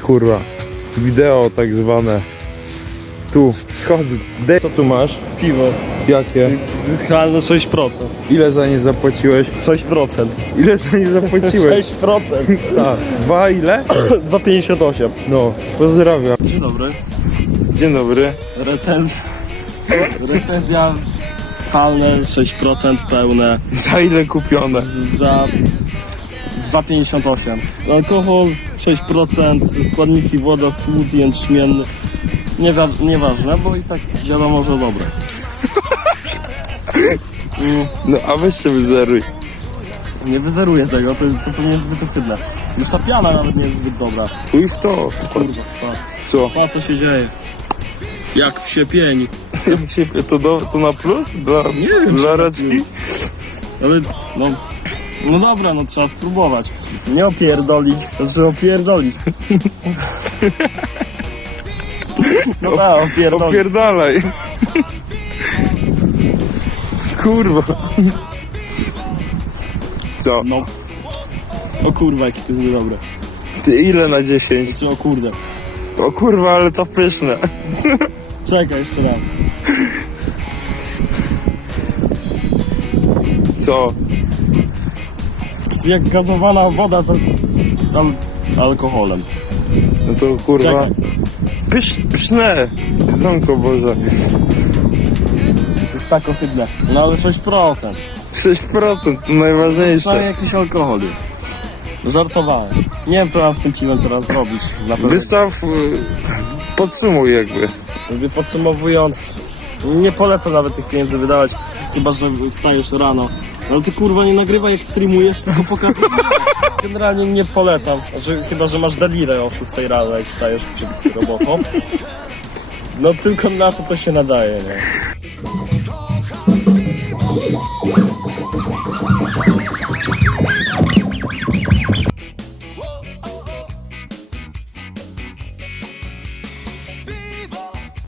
Kurwa, wideo tak zwane. Tu, schody. Dej, co tu masz? Piwo. Jakie? Halne 6%. Ile za nie zapłaciłeś? 6%. Ile za nie zapłaciłeś? 6%. Tak. Dwa ile? 2,58. No, pozdrawiam. Dzień dobry. Dzień dobry. Recenzja. Recenzja halne 6% pełne Za ile kupione? za 2,58. Alkohol 6%, składniki woda, słód, jęczmienny. Nie, wa- nieważne, bo i tak wiadomo, że dobre. Mm, No, a weź się wyzeruj. Nie wyzeruję tego, to, to pewnie jest zbyt ohydne. Już ta piana nawet nie jest zbyt dobra. Chuj w to. Kurwa, pa. Co? Pa, co się dzieje? Jak się się, to, do, to na plus? Dla, Nie wiem, dla czy na Racki? plus. Ale, no... No dobra, no trzeba spróbować. Nie opierdolić, to trzeba opierdolić. No tak, opierdolić. Opierdalaj. Kurwa. Co? No. O kurwa, jakie to jest niedobre. Ty ile na 10? Znaczy, o kurde. O kurwa, ale to pyszne. Czekaj, jeszcze raz. Co? Jak gazowana woda z, z al alkoholem. No to kurwa. Czekaj. Pysz, pyszne. Jedzonko Boże. To jest tak ohydne. No ale 6%. 6% to najważniejsze. No jakiś alkohol jest. Żartowałem. Nie wiem co mam z tym piwem teraz zrobić. Na pewno. Wystaw, y, podsumuj jakby. Jakby Podsumowując, nie polecam nawet tych pieniędzy wydawać, chyba że wstajesz rano. Ale ty kurwa nie nagrywaj jak streamujesz, tylko pokaż. Generalnie nie polecam, że, chyba że masz delirę o 6 rano jak wstajesz przed robotą. No tylko na to to się nadaje, nie?